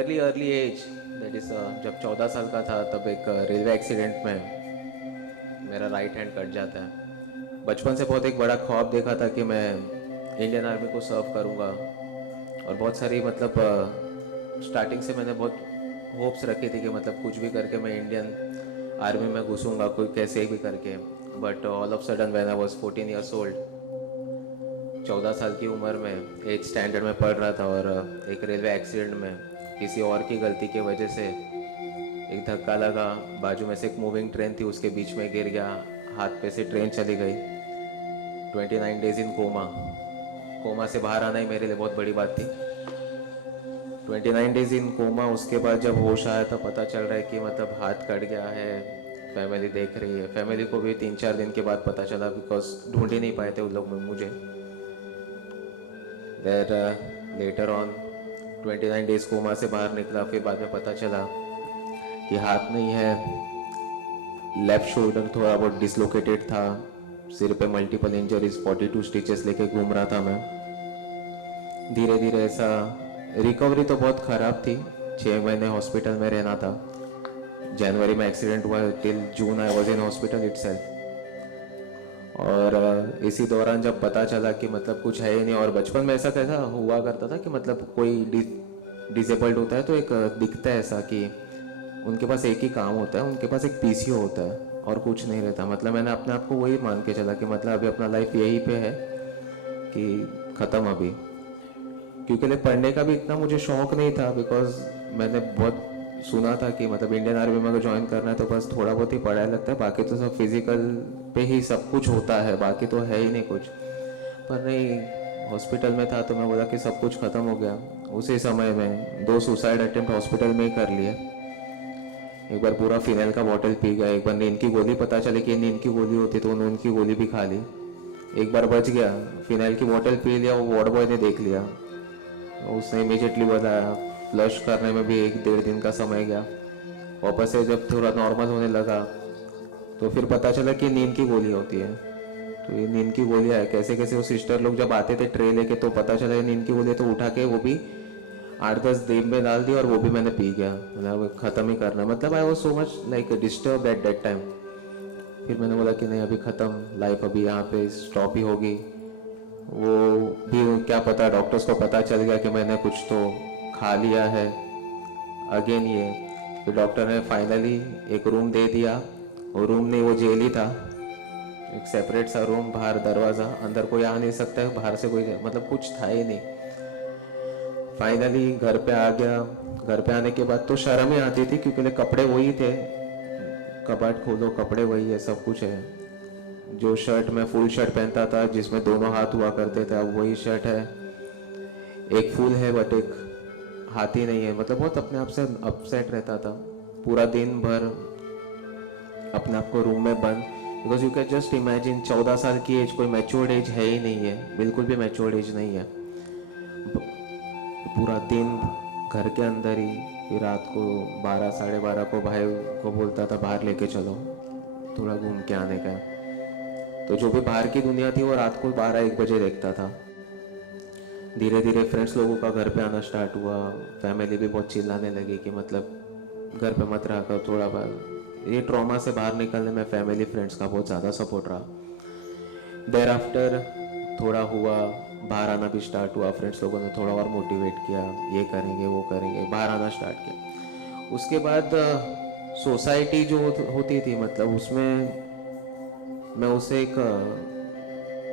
Early early age that is जब 14 साल का था तब एक रेलवे एक्सीडेंट में मेरा राइट हैंड कट जाता है। बचपन से बहुत एक बड़ा ख्वाब देखा था कि मैं इंडियन आर्मी को सर्व करूँगा और बहुत सारी स्टार्टिंग से मैंने बहुत होप्स रखी थी कि मतलब कुछ भी करके मैं इंडियन आर्मी में घुसूँगा कोई कैसे भी करके। But all of sudden when I was 14 years old, 14 साल की उम्र में 8 स्टैंडर्ड में पढ़ रहा था और एक रेलवे एक्सीडेंट में किसी और की गलती की वजह से एक धक्का लगा। बाजू में से एक मूविंग ट्रेन थी, उसके बीच में गिर गया, हाथ पे से ट्रेन चली गई। 29 डेज इन कोमा। कोमा से बाहर आना ही मेरे लिए बहुत बड़ी बात थी। 29 डेज इन कोमा। उसके बाद जब होश आया तो पता चल रहा है कि मतलब हाथ कट गया है। फैमिली देख रही है। फैमिली को भी 3-4 दिन के बाद पता चला, बिकॉज ढूंढ ही नहीं पाए थे उन लोग मुझे। देर लेटर ऑन 29 डेज कोमा से बाहर निकला, फिर बाद में पता चला कि हाथ नहीं है। लेफ्ट शोल्डर थोड़ा बहुत डिसलोकेटेड था, सिर पे मल्टीपल इंजरीज, 42 स्टिचेस लेके घूम रहा था मैं। धीरे धीरे ऐसा रिकवरी तो बहुत ख़राब थी, 6 महीने हॉस्पिटल में रहना था। जनवरी में एक्सीडेंट हुआ, till June I was in hospital itself. और इसी दौरान जब पता चला कि मतलब कुछ है ही नहीं, और बचपन में ऐसा कैसा हुआ करता था कि मतलब कोई डिसेबल्ड होता है तो एक दिखता है ऐसा कि उनके पास एक ही काम होता है, उनके पास एक पीसीओ होता है और कुछ नहीं रहता। मतलब मैंने अपने आप को वही मान के चला कि मतलब अभी अपना लाइफ यही पे है कि ख़त्म अभी। क्योंकि लाइक पढ़ने का भी इतना मुझे शौक नहीं था, बिकॉज मैंने बहुत सुना था कि मतलब इंडियन आर्मी में अगर ज्वाइन करना है तो बस थोड़ा बहुत ही पढ़ाई लगता है, बाकी तो सब फिजिकल पे ही सब कुछ होता है, बाकी तो है ही नहीं कुछ। पर नहीं, हॉस्पिटल में था तो मैं बोला कि सब कुछ ख़त्म हो गया। उसी समय में 2 सुसाइड अटेम्प्ट हॉस्पिटल में ही कर लिए। एक बार पूरा फिनाइल का बॉटल पी गया, एक बार नींद की गोली, पता चले कि नींद की गोली होती तो नींद की गोली भी खा ली। एक बार बच गया, फिनाइल की बॉटल पी लिया, वो वार्ड बॉय ने देख लिया, उसने इमीडिएटली बताया। फ्लश करने में भी 1-1.5 दिन का समय गया। वापस से जब थोड़ा नॉर्मल होने लगा तो फिर पता चला कि नींद की गोली होती है। तो ये नींद की गोलियाँ है, कैसे कैसे वो सिस्टर लोग जब आते थे ट्रे लेके तो पता चला ये नींद की गोली, तो उठा के वो भी 8-10 दिन में डाल दी और वो भी मैंने पी गया। मतलब ख़त्म ही करना, मतलब I was so much like disturb at that time. फिर मैंने बोला कि नहीं, अभी ख़त्म लाइफ, अभी यहाँ पे स्टॉप ही होगी। वो भी क्या पता, डॉक्टर्स को पता चल गया कि मैंने कुछ तो खा लिया है अगेन ये। फिर डॉक्टर ने फाइनली एक रूम दे दिया। वो रूम नहीं, वो जेल ही था, एक सेपरेट सा रूम, बाहर दरवाज़ा, अंदर कोई आ नहीं सकता है, बाहर से कोई मतलब कुछ था ही नहीं। फाइनली घर पे आ गया। घर पे आने के बाद तो शर्म ही आती थी क्योंकि कपड़े वही थे, कबाट खोलो कपड़े वही है, सब कुछ है। जो शर्ट मैं फुल शर्ट पहनता था जिसमें दोनों हाथ हुआ करते थे, अब वही शर्ट है, एक फुल है बट एक हाथ ही नहीं है। मतलब बहुत अपने आप से अपसेट रहता था पूरा दिन भर, अपने आप को रूम में बंद। Because you can just imagine 14 साल की एज कोई मैच्योर्ड एज है ही नहीं है, बिल्कुल भी मैच्योर्ड एज नहीं है। पूरा दिन घर के अंदर ही। फिर रात को 12-12:30 को भाई को बोलता था बाहर लेके चलो, थोड़ा घूम के आने का। तो जो भी बाहर की दुनिया थी वो रात को 12-1 बजे देखता था। धीरे धीरे फ्रेंड्स लोगों का घर पे आना स्टार्ट हुआ। फैमिली भी बहुत चिल्लाने लगी कि मतलब घर पे मत रहा कर थोड़ा बार। ये ट्रॉमा से बाहर निकलने में फैमिली फ्रेंड्स का बहुत ज़्यादा सपोर्ट रहा। देर आफ्टर थोड़ा हुआ, बाहर आना भी स्टार्ट हुआ। फ्रेंड्स लोगों ने थोड़ा और मोटिवेट किया, ये करेंगे वो करेंगे, बाहर आना स्टार्ट किया। उसके बाद सोसाइटी जो होती थी, मतलब उसमें मैं उसे एक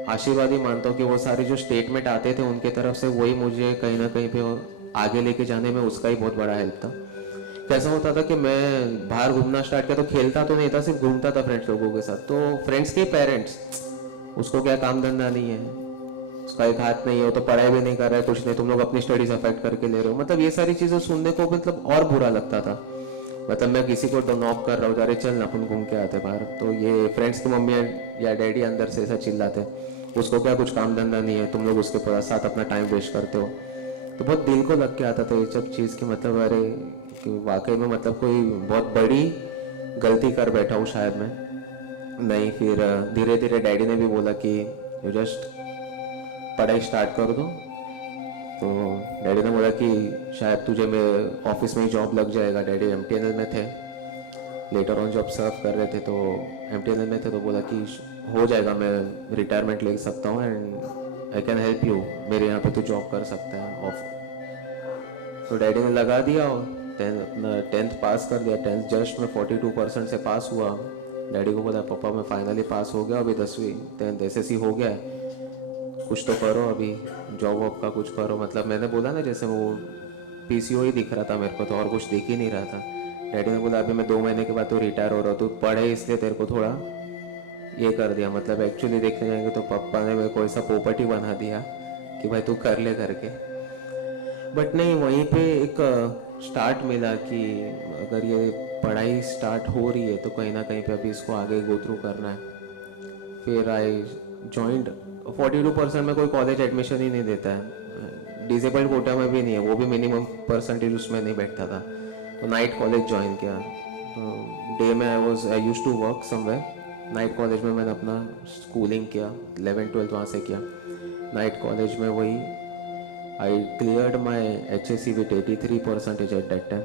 आशीर्वाद ही मानता हूँ कि वो सारे जो स्टेटमेंट आते थे उनके तरफ से, वही मुझे कहीं ना कहीं पे आगे लेके जाने में उसका ही बहुत बड़ा हेल्प था। कैसा होता था कि मैं बाहर घूमना स्टार्ट किया तो खेलता तो नहीं था, सिर्फ घूमता था फ्रेंड्स लोगों के साथ। तो फ्रेंड्स के पेरेंट्स, उसको क्या काम धंधा नहीं है, उसका एक हाथ नहीं है, वो तो पढ़ाई भी नहीं कर रहा है, कुछ नहीं, तुम लोग अपनी स्टडीज अफेक्ट करके ले रहे हो। मतलब ये सारी चीज़ें सुनने को मतलब और बुरा लगता था। मतलब मैं किसी को तो नॉक कर रहा हूँ, अरे चल अपन घूम के आते बाहर, तो ये फ्रेंड्स की मम्मी या डैडी अंदर से ऐसा चिल्लाते, उसको क्या कुछ काम धंधा नहीं है, तुम लोग उसके साथ अपना टाइम वेस्ट करते हो। तो बहुत दिल को लग के आता था ये सब चीज़ की, मतलब अरे कि वाकई में मतलब कोई बहुत बड़ी गलती कर बैठा हूँ शायद मैं। नहीं, फिर धीरे धीरे डैडी ने भी बोला कि यू जस्ट पढ़ाई स्टार्ट कर दो, तो डैडी ने बोला कि शायद तुझे मेरे ऑफिस में ही जॉब लग जाएगा। डैडी एमटीएनएल में थे, लेटर ऑन जॉब सर्व कर रहे थे, तो एमटीएनएल में थे, तो बोला कि हो जाएगा, मैं रिटायरमेंट ले सकता हूँ and I can help you, मेरे यहाँ पे तो जॉब कर सकता है ऑफ। तो डैडी ने लगा दिया और 10th पास कर दिया। 10th जस्ट में 42% से पास हुआ। डैडी को बोला पापा मैं फाइनली पास हो गया, अभी 10वीं 10th एसएससी हो गया है, कुछ तो करो, अभी जॉब वॉब का कुछ करो। मतलब मैंने बोला ना जैसे वो पीसीओ ही दिख रहा था मेरे को, तो और कुछ दिख ही नहीं रहा था। डैडी ने बोला अभी मैं 2 महीने के बाद तो रिटायर हो रहा हूँ, तो पढ़े इसलिए तेरे को थोड़ा ये कर दिया। मतलब एक्चुअली देखने जाएंगे तो पापा ने मेरे को ऐसा पोपट ही बना दिया कि भाई तू कर ले करके। बट नहीं, वहीं पे एक स्टार्ट मिला कि अगर ये पढ़ाई स्टार्ट हो रही है तो कहीं ना कहीं पे अभी इसको आगे गो थ्रू करना है। फिर आई जॉइंड। 42% में कोई कॉलेज एडमिशन ही नहीं देता है, डिसेबल्ड कोटा में भी नहीं है, वो भी मिनिमम परसेंटेज उसमें नहीं बैठता था। तो नाइट कॉलेज ज्वाइन किया। तो डे में I used to work somewhere, night college में मैंने अपना स्कूलिंग किया, 11th-12th वहाँ से किया। नाइट कॉलेज में वही आई cleared my HSC with 83% at that time.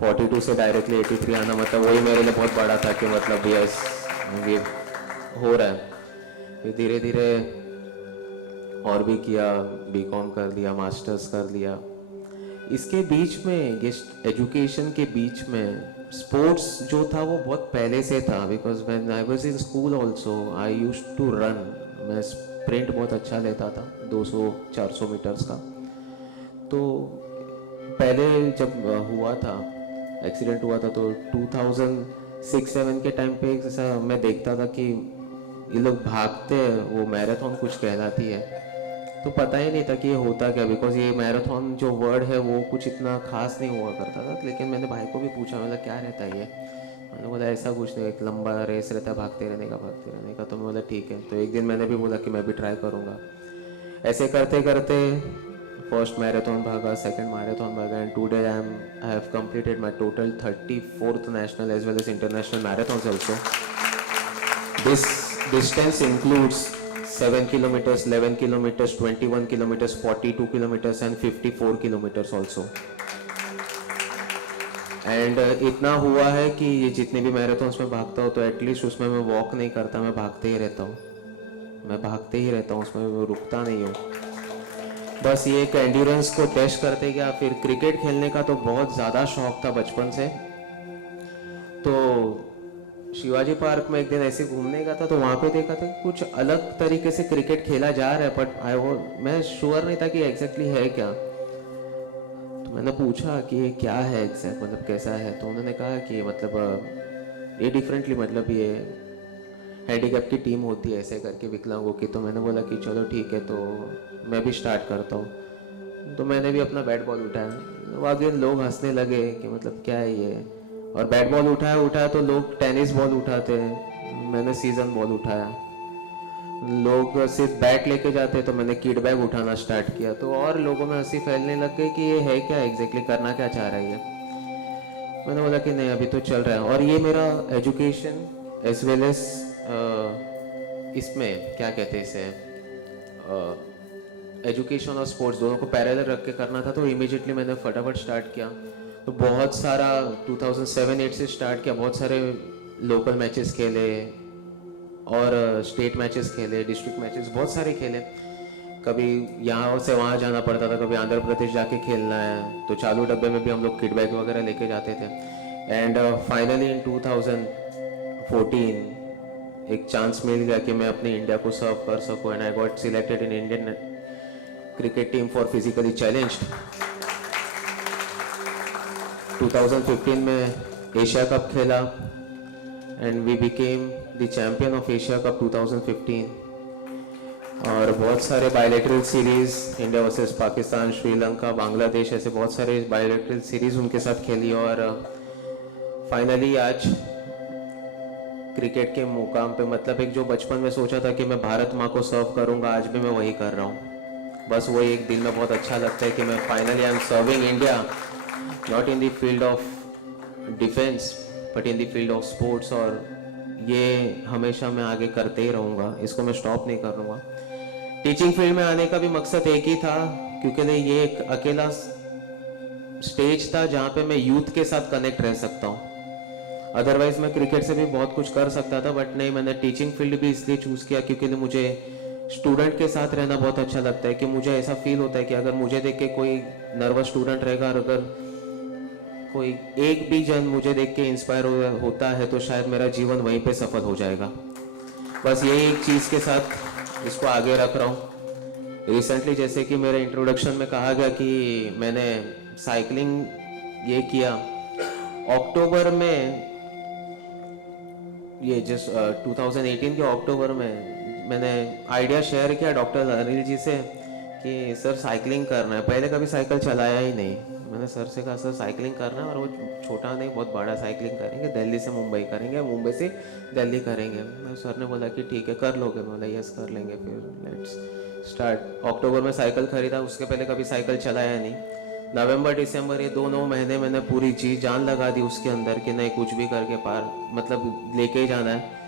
42 से डायरेक्टली 83 आना मतलब वही मेरे लिए बहुत बड़ा था कि मतलब यस ये हो रहा है। फिर धीरे धीरे और भी किया, बीकॉम कर लिया, मास्टर्स कर लिया। इसके बीच में गेस्ट एजुकेशन के बीच में स्पोर्ट्स जो था वो बहुत पहले से था, because when I was in school also I used to run. मैं स्प्रिंट बहुत अच्छा लेता था, 200-400 मीटर्स का। तो पहले जब हुआ था एक्सीडेंट हुआ था तो 2006-7 के टाइम पे जैसा मैं देखता था कि ये लोग भागते हैं, वो मैराथन कुछ कहलाती है, तो पता ही नहीं था कि ये होता क्या, बिकॉज ये मैराथन जो वर्ड है वो कुछ इतना खास नहीं हुआ करता था। लेकिन मैंने भाई को भी पूछा, मतलब क्या रहता है ये, मैंने बोला ऐसा कुछ नहीं, एक लंबा रेस रहता है भागते रहने का। तो मैं बोला ठीक है। तो एक दिन मैंने भी बोला कि मैं भी ट्राई करूँगा। ऐसे करते करते फर्स्ट मैराथन भागा, सेकंड मैराथन भागा, and today I have completed my total 34th national as well as international marathons also. This distance includes 7 kilometers, 11 kilometers, 21 kilometers, 42 kilometers and 54 kilometers also. And इतना हुआ है कि ये जितने भी मैराथन्स में भागता हूँ तो एटलीस्ट उसमें मैं वॉक नहीं करता, मैं भागते ही रहता हूँ, उसमें मैं रुकता नहीं हूँ। बस ये एक एंड्योरेंस को टेस्ट करते गया। फिर क्रिकेट खेलने का तो बहुत ज़्यादा शौक था बचपन से। तो शिवाजी पार्क में एक दिन ऐसे घूमने का था, तो वहाँ पे देखा था कि कुछ अलग तरीके से क्रिकेट खेला जा रहा है, बट मैं श्योर नहीं था कि एग्जैक्टली है क्या। तो मैंने पूछा कि ये क्या है एग्जैक्ट, मतलब कैसा है। तो उन्होंने कहा कि मतलब ये डिफरेंटली, मतलब ये हैंडीकैप की टीम होती है ऐसे करके विकलांगों की। तो मैंने बोला कि चलो ठीक है, तो मैं भी स्टार्ट करता हूँ। तो मैंने भी अपना बैट बॉल उठाया। आगे लोग हंसने लगे कि मतलब क्या है ये, और बैट बॉल उठाया तो लोग टेनिस बॉल उठाते हैं, मैंने सीजन बॉल उठाया। लोग सिर्फ बैट लेके जाते, तो मैंने किड बैग उठाना स्टार्ट किया। तो और लोगों में हंसी फैलने लग गई कि ये है क्या एग्जैक्टली, करना क्या चाह रहा है ये। मैंने बोला कि नहीं अभी तो चल रहा है। और ये मेरा एजुकेशन एज वेल एज इसमें क्या कहते हैं इसे, एजुकेशन और स्पोर्ट्स दोनों को पैरेलल रख के करना था। तो इमीडिएटली मैंने फटाफट स्टार्ट किया। तो बहुत सारा 2007-8 से स्टार्ट किया, बहुत सारे लोकल मैचेस खेले और स्टेट मैचेस खेले, डिस्ट्रिक्ट मैचेस बहुत सारे खेले। कभी यहाँ से वहाँ जाना पड़ता था, कभी आंध्र प्रदेश जाके खेलना है, तो चालू डब्बे में भी हम लोग किट बैग वगैरह लेके जाते थे। एंड फाइनली इन 2014 एक चांस मिल गया कि मैं अपने इंडिया को सर्व कर सकूँ, and I got selected in Indian cricket team for physically challenged. 2015 में एशिया कप खेला and we became the champion of Asia cup 2015। और बहुत सारे bilateral series, India versus Pakistan, Sri Lanka, Bangladesh, ऐसे बहुत सारे बायलैटरल सीरीज उनके साथ खेली। और फाइनली आज क्रिकेट के मुकाम पे, मतलब एक जो बचपन में सोचा था कि मैं भारत माँ को सर्व करूँगा, आज भी मैं वही कर रहा हूँ। बस वही एक दिल में बहुत अच्छा लगता है कि मैं finally I am serving India, not in the field of defence but in the field of sports. और ये हमेशा मैं आगे करते ही रहूँगा, इसको मैं स्टॉप नहीं करूँगा। टीचिंग फील्ड में आने का भी मकसद एक ही था क्योंकि ये एक अकेला स्टेज था जहाँ पे मैं यूथ के साथ कनेक्ट रह सकता हूँ। अदरवाइज मैं क्रिकेट से भी बहुत कुछ कर सकता था, बट नहीं, मैंने टीचिंग फील्ड भी इसलिए चूज़ किया क्योंकि मुझे स्टूडेंट के साथ रहना बहुत अच्छा लगता है। कि मुझे ऐसा फील होता है कि अगर मुझे देख के कोई नर्वस स्टूडेंट रहेगा और अगर कोई एक भी जन मुझे देख के इंस्पायर होता है तो शायद मेरा जीवन वहीं पे सफल हो जाएगा। बस यही एक चीज़ के साथ इसको आगे रख रहा हूँ। रिसेंटली जैसे कि मेरे इंट्रोडक्शन में कहा गया कि मैंने साइकिलिंग ये किया अक्टूबर में, ये जस्ट 2018 के अक्टूबर में मैंने आइडिया शेयर किया डॉक्टर अनिल जी से कि सर साइकिलिंग करना है। पहले कभी साइकिल चलाया ही नहीं। मैंने सर से कहा सर साइकिलिंग करना है, और वो छोटा नहीं बहुत बड़ा साइकिलिंग करेंगे, दिल्ली से मुंबई करेंगे, मुंबई से दिल्ली करेंगे। मैं सर ने बोला कि ठीक है कर लोगे। बोला यस कर लेंगे, फिर लेट्स स्टार्ट। अक्टूबर में साइकिल खरीदा, उसके पहले कभी साइकिल चलाया नहीं। नवंबर दिसंबर ये 2-9 महीने मैंने पूरी जी जान लगा दी उसके अंदर कि नहीं कुछ भी करके पार मतलब लेके ही जाना है।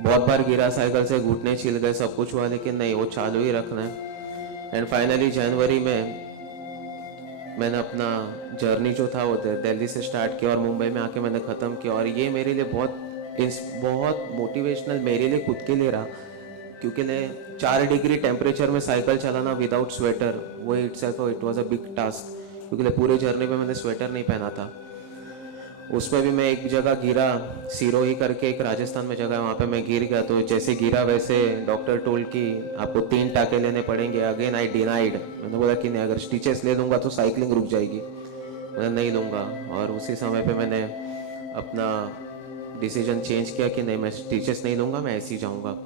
बहुत बार गिरा साइकिल से, घुटने छिल गए, सब कुछ हुआ, लेकिन नहीं वो चालू ही रखना है। एंड फाइनली जनवरी में मैंने अपना जर्नी जो था वो दिल्ली से स्टार्ट किया और मुंबई में आके मैंने ख़त्म किया। और ये मेरे लिए बहुत मोटिवेशनल मेरे लिए खुद के लिए रहा, क्योंकि 4 डिग्री टेम्परेचर में साइकिल चलाना विदाउट स्वेटर, वो itself it was a big task. क्योंकि पूरे जर्नी पे मैंने स्वेटर नहीं पहना था। उसमें भी मैं एक जगह गिरा, सिरोही करके एक राजस्थान में जगह है, वहाँ पे मैं गिर गया। तो जैसे गिरा वैसे डॉक्टर टोल कि आपको 3 टाके लेने पड़ेंगे। Again I denied. मैंने बोला कि नहीं, अगर स्टिचेस ले लूँगा तो साइकिलिंग रुक जाएगी, मैंने नहीं लूँगा। और उसी समय पे मैंने अपना डिसीजन चेंज किया कि नहीं मैं स्टिचेस नहीं लूँगा, मैं ऐसे ही जाऊँगा।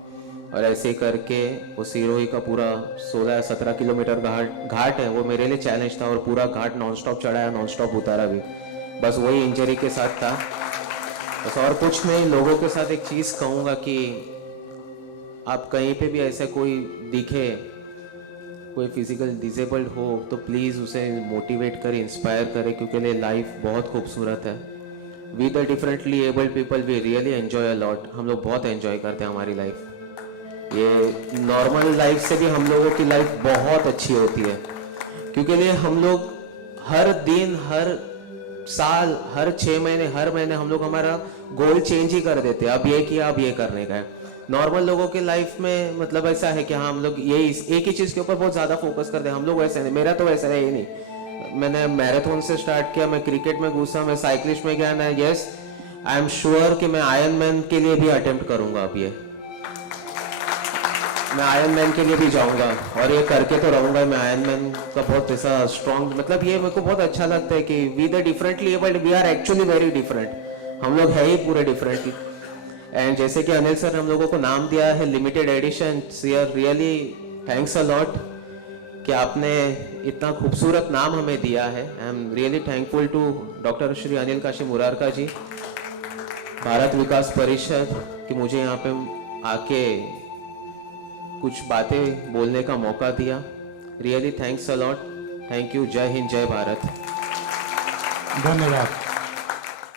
और ऐसे ही करके वो सिरोही का पूरा 16-17 किलोमीटर घाट है, वो मेरे लिए चैलेंज था। और पूरा घाट नॉन स्टॉप चढ़ाया, नॉन स्टॉप उतारा भी, बस वही इंजरी के साथ था बस। और कुछ नहीं, लोगों के साथ एक चीज़ कहूँगा कि आप कहीं पे भी ऐसे कोई दिखे, कोई फिजिकल डिसेबल्ड हो, तो प्लीज़ उसे मोटिवेट करें, इंस्पायर करें, क्योंकि लाइफ बहुत खूबसूरत है। We the differently abled people we really enjoy a lot. हम लोग बहुत एंजॉय करते हैं हमारी लाइफ। ये नॉर्मल लाइफ से भी हम लोगों की लाइफ बहुत अच्छी होती है, क्योंकि हम लोग हर दिन, हर साल, हर 6 महीने, हर महीने हम लोग हमारा गोल चेंज ही कर देते हैं। अब ये किया, अब ये करने का है। नॉर्मल लोगों के लाइफ में मतलब ऐसा है कि हाँ हम लोग ये एक ही चीज़ के ऊपर बहुत ज़्यादा फोकस करते हैं। हम लोग वैसे नहीं, मेरा तो वैसा है ही नहीं। मैंने मैराथन से स्टार्ट किया, मैं क्रिकेट में घुसा, मैं साइक्लिस्ट में गया ना। यस, आई एम श्योर कि मैं आयरन मैन के लिए भी अटेम्प्ट करूँगा। अब ये मैं आयरन मैन के लिए भी जाऊंगा और ये करके तो रहूंगा। मैं आयरन मैन का बहुत ऐसा स्ट्रॉन्ग, मतलब ये मेरे को बहुत अच्छा लगता है कि we the differently abled, we are actually very different. हम लोग है ही पूरे डिफरेंट। एंड जैसे कि अनिल सर ने हम लोगों को नाम दिया है limited edition, really thanks a lot कि आपने इतना खूबसूरत नाम हमें दिया है। I am really thankful to doctor Shri Anil Kashi Murarka ji, Bharat Vikas Parishad, कि मुझे यहाँ पे आके कुछ बातें बोलने का मौका दिया। Really thanks a lot. Thank you. जय हिंद, जय भारत। धन्यवाद।